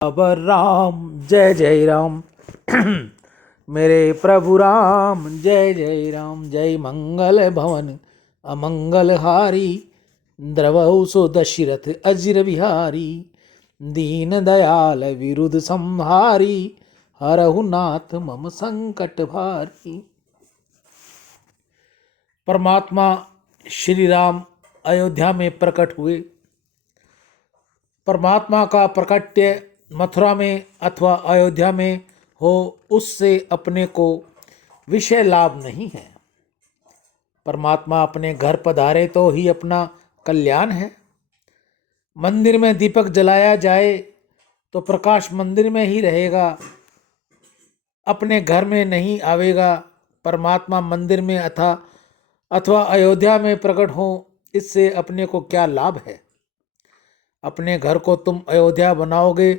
अब राम जय जय राम। मेरे प्रभु राम जय जय राम। जय मंगल भवन अमंगल हारी, द्रवहु सो दशरथ अजिर बिहारी। दीन दयाल विरुद्ध संहारी, हरहु नाथ मम संकट भारी। परमात्मा श्री राम अयोध्या में प्रकट हुए। परमात्मा का प्रकट्य मथुरा में अथवा अयोध्या में हो, उससे अपने को विषय लाभ नहीं है। परमात्मा अपने घर पधारे तो ही अपना कल्याण है। मंदिर में दीपक जलाया जाए तो प्रकाश मंदिर में ही रहेगा, अपने घर में नहीं आवेगा। परमात्मा मंदिर में अथवा अयोध्या में प्रकट हो, इससे अपने को क्या लाभ है। अपने घर को तुम अयोध्या बनाओगे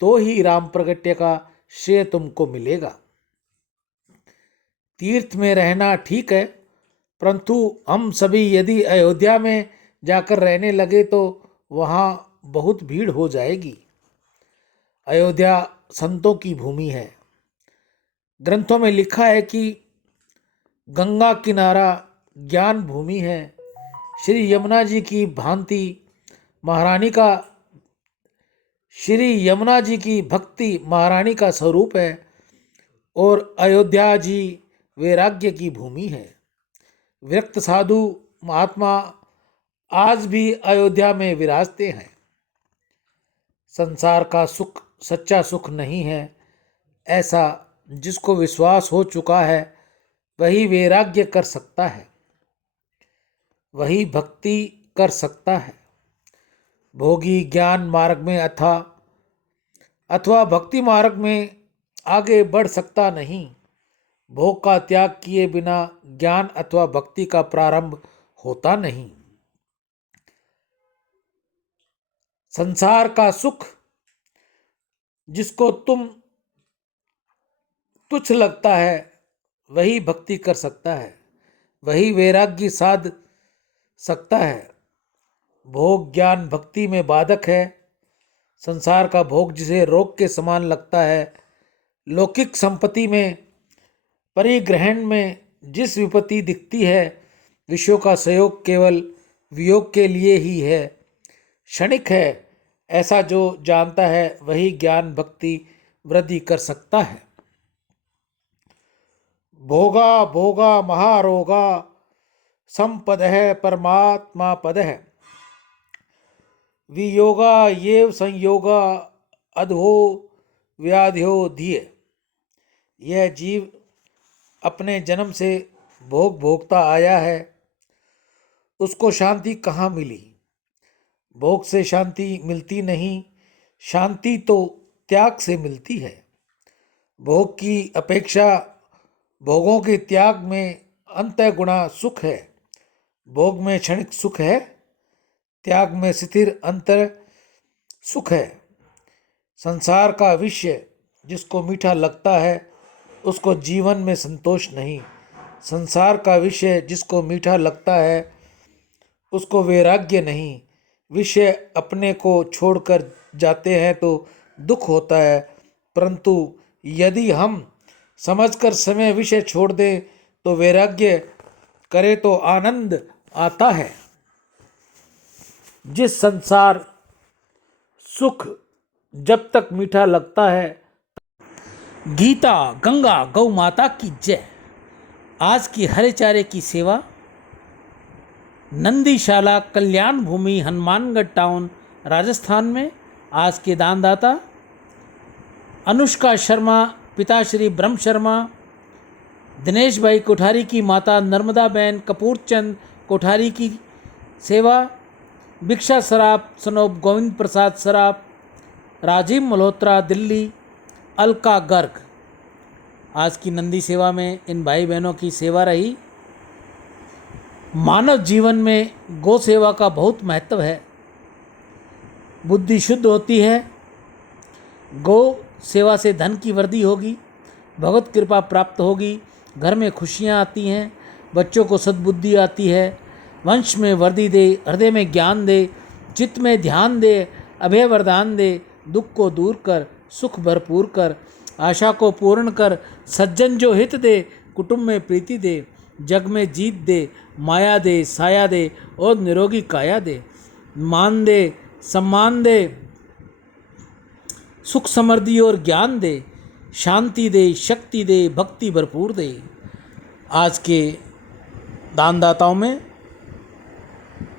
तो ही राम प्रगट्य का श्रेय तुमको मिलेगा। तीर्थ में रहना ठीक है, परंतु हम सभी यदि अयोध्या में जाकर रहने लगे तो वहाँ बहुत भीड़ हो जाएगी। अयोध्या संतों की भूमि है। ग्रंथों में लिखा है कि गंगा किनारा ज्ञान भूमि है। श्री यमुना जी की भांति श्री यमुना जी की भक्ति महारानी का स्वरूप है और अयोध्या जी वैराग्य की भूमि है। विरक्त साधु महात्मा आज भी अयोध्या में विराजते हैं। संसार का सुख सच्चा सुख नहीं है, ऐसा जिसको विश्वास हो चुका है वही वैराग्य कर सकता है, वही भक्ति कर सकता है। भोगी ज्ञान मार्ग में अथवा भक्ति मार्ग में आगे बढ़ सकता नहीं। भोग का त्याग किए बिना ज्ञान अथवा भक्ति का प्रारंभ होता नहीं। संसार का सुख जिसको तुम तुच्छ लगता है वही भक्ति कर सकता है, वही वैराग्य साध सकता है। भोग ज्ञान भक्ति में बाधक है। संसार का भोग जिसे रोग के समान लगता है, लौकिक संपत्ति में परिग्रहण में जिस विपत्ति दिखती है, विषयों का सहयोग केवल वियोग के लिए ही है, क्षणिक है। ऐसा जो जानता है वही ज्ञान भक्ति वृद्धि कर सकता है। भोगा भोगा महारोगा, संपद है परमात्मा पद है। वियोगा ये संयोगा, अधो व्याध्यो धिय। यह जीव अपने जन्म से भोग भोगता आया है, उसको शांति कहाँ मिली। भोग से शांति मिलती नहीं, शांति तो त्याग से मिलती है। भोग की अपेक्षा भोगों के त्याग में अंतःगुणा सुख है। भोग में क्षणिक सुख है, त्याग में स्थिर अंतर सुख है। संसार का विषय जिसको मीठा लगता है उसको जीवन में संतोष नहीं। संसार का विषय जिसको मीठा लगता है उसको वैराग्य नहीं। विषय अपने को छोड़कर जाते हैं तो दुख होता है, परंतु यदि हम समझकर समय विषय छोड़ दें तो वैराग्य करे तो आनंद आता है। जिस संसार सुख जब तक मीठा लगता है। गीता गंगा गौ माता की जय। आज की हरे चारे की सेवा नंदीशाला कल्याण भूमि हनुमानगढ़ टाउन राजस्थान में। आज के दानदाता अनुष्का शर्मा, पिताश्री ब्रह्म शर्मा, दिनेश भाई कोठारी की माता नर्मदा बहन कपूरचंद कोठारी की सेवा, भिक्षा सराफ सनोब गोविंद प्रसाद सराफ, राजीव मल्होत्रा दिल्ली, अलका गर्ग। आज की नंदी सेवा में इन भाई बहनों की सेवा रही। मानव जीवन में गौ सेवा का बहुत महत्व है। बुद्धि शुद्ध होती है। गौ सेवा से धन की वृद्धि होगी, भगवत कृपा प्राप्त होगी, घर में खुशियाँ आती हैं, बच्चों को सद्बुद्धि आती है, वंश में वृद्धि दे, हृदय में ज्ञान दे, चित्त में ध्यान दे, अभय वरदान दे, दुख को दूर कर, सुख भरपूर कर, आशा को पूर्ण कर, सज्जन जो हित दे, कुटुंब में प्रीति दे, जग में जीत दे, माया दे, साया दे और निरोगी काया दे, मान दे, सम्मान दे, सुख समृद्धि और ज्ञान दे, शांति दे, शक्ति दे, भक्ति भरपूर दे। आज के दानदाताओं में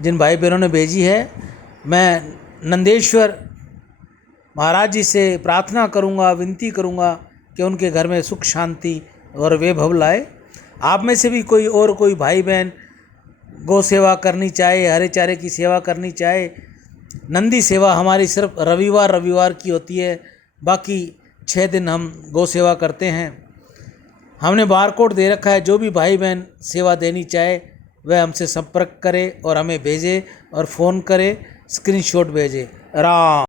जिन भाई बहनों ने भेजी है, मैं नंदेश्वर महाराज जी से प्रार्थना करूंगा, विनती करूंगा कि उनके घर में सुख शांति और वैभव लाए। आप में से भी कोई भाई बहन गौ सेवा करनी चाहे, हरे चारे की सेवा करनी चाहे, नंदी सेवा हमारी सिर्फ रविवार की होती है, बाकी 6 दिन हम गौ सेवा करते हैं। हमने बारकोड दे रखा है, जो भी भाई बहन सेवा देनी चाहे वह हमसे संपर्क करे और हमें भेजे और फ़ोन करे, स्क्रीनशॉट भेजे। राम।